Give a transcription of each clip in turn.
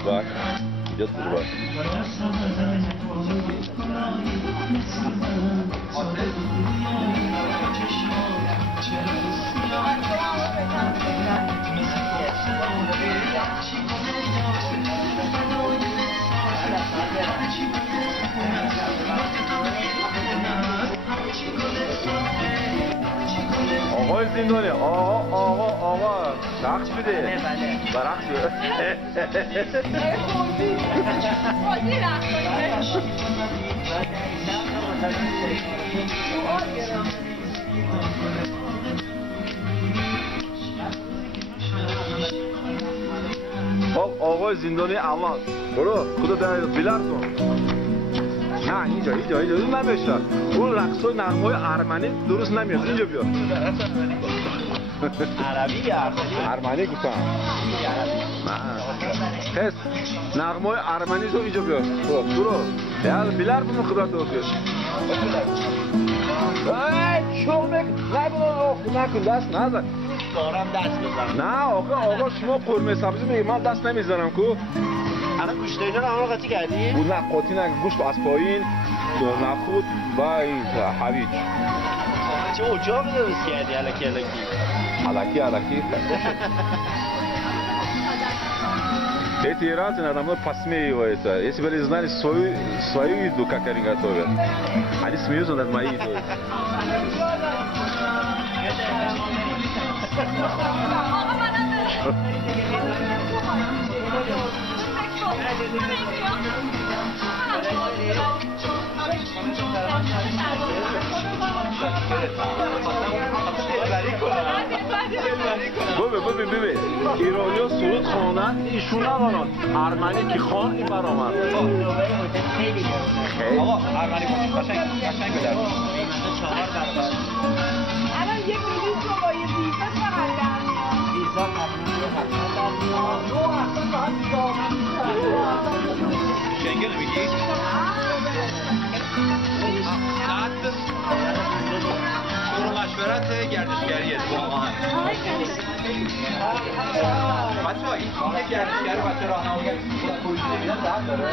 турбак. Идет турбак. آقای زندانی آقا رقص بده و رقص خب آقای زندانی الان برو خدا در بیلرزون نه اینجا نمیشه اون رقصای نغمه‌های ارمنی درست نمیاد اینجا بیا عربی ارمنی گفتم نه حس نغمه‌های ارمنی رو اینجا بیا برو یال بیلر بمون خدا توفیق ای شومک نکن دست نزن دارم دست بزنم نه آقا شما قرمه سبزی میگی من دست نمیزنم کو الان گوشت اینا رو همون قاطی کردی؟ نه قاطی نه گوشت از پایین نخود و این هویج چه اجاقی درست کردی الکی эти иранцы надо мной посмеиваются если бы они знали свою еду как они готовят они смеются над моей едой ببین ایرانی‌ها سرود خوانن ایشون ندارن ارمنی که خوان این برآمد آقا ارمنی قشنگ بده الان یک میلیون تو با یه ویزا چقدر در شنگل میگی؟ شروع مشورت گردشگریه واقعا بچه‌ها این گردشگری بچه راهنمایی پلیس میبینن درد داره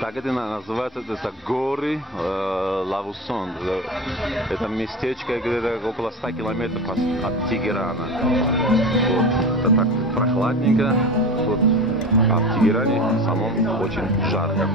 Так это называется это горы Лавусон. Это местечко где-то около 100 километров от Тегерана. Вот, это так прохладненько. Вот, а в Тегеране самом очень жарко.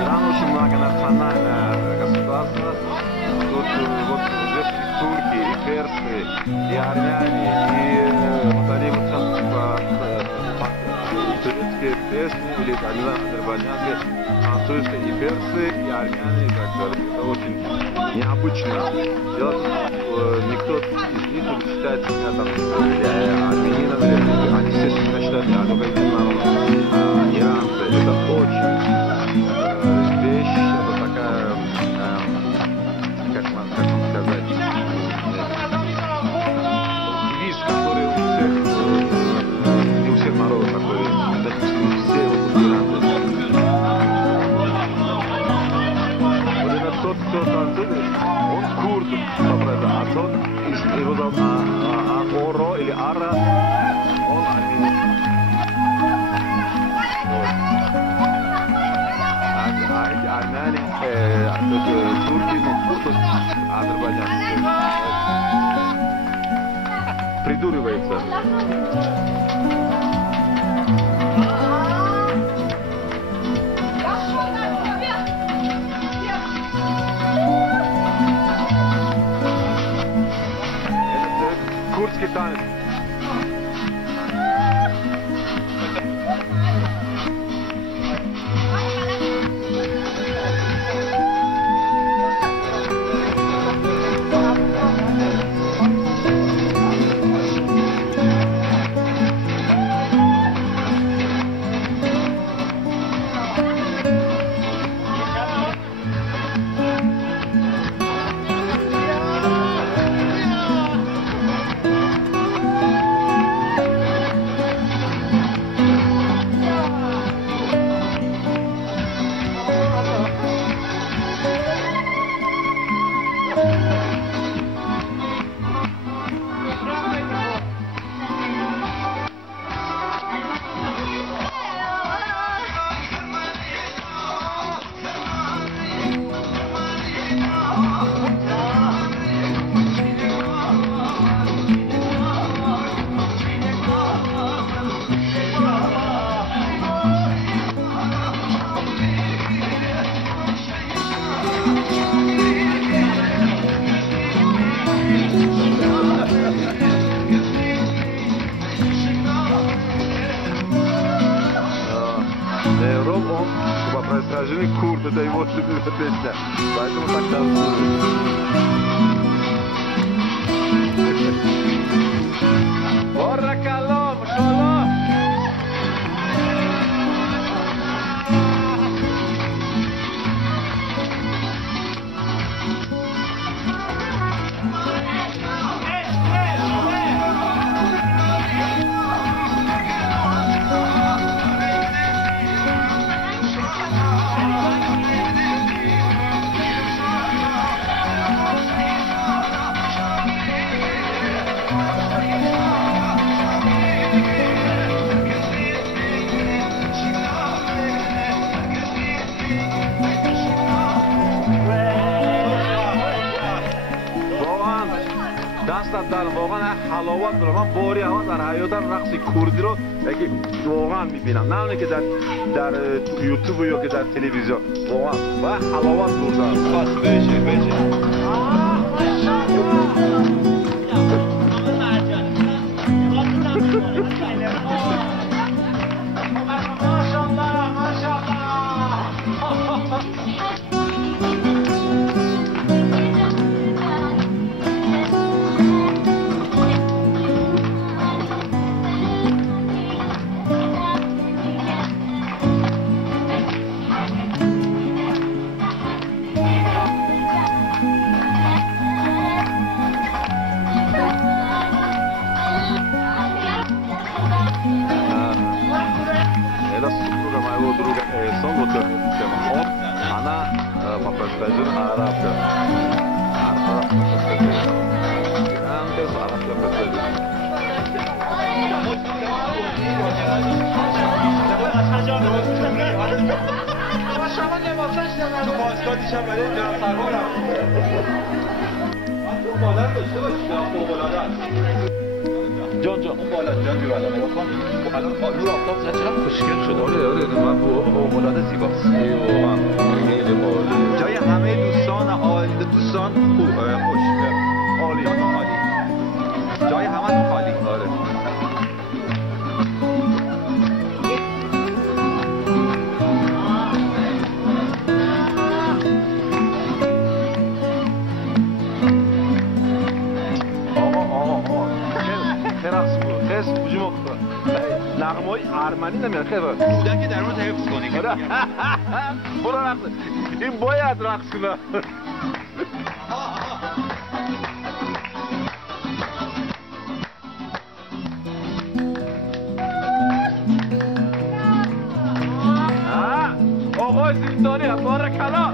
Иран очень многонациональное государство. Тут вот здесь и турки, и персы, и армяне, и вот они вот сейчас турецкие песни, или не знаю, азербайджанские, французские, и персы, и армяне, и так далее. Это очень необычно. Дело в том, что никто из них не считает себя там армянином, или они все себя считают одноименным народом. Иранцы это очень вещь, это такая, как вам сказать, девиз, который у всех, не у всех народов такой, допустим, все вот иранцы. Вот это тот, кто танцует, он курд, а тот, его зовут Оро или Ара, он армянин. Армяне, турки, Азербайджан. Придуривается. Ром, он по происхождению курд, это его любимая песня, поэтому так танцует. Баракалло, машалло! دستم واقعا حلاوت داره. من باری ها در حیاتم رقص کردی رو واقعا میبینم، نه اونه که در یوتیوب یا که در تلویزیون، واقعا و حلاوت بردم. خاص بشه جان اون بالا جان بیا بالا نگاه کن. الان نور آفتاب زد چقدر خوشگل شده. آره من فوق‌العاده زیباست. واقعا خیلی عالی. جای همه دوستان خوب خوش عالی. جای همه خالی. آره. نغمه‌های ارمنی نمیاد خیلی کودک در مورد حفظ کنی. برو رقص. این باید رقص کنه. آقای زندانی بارکلا.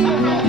Thank you.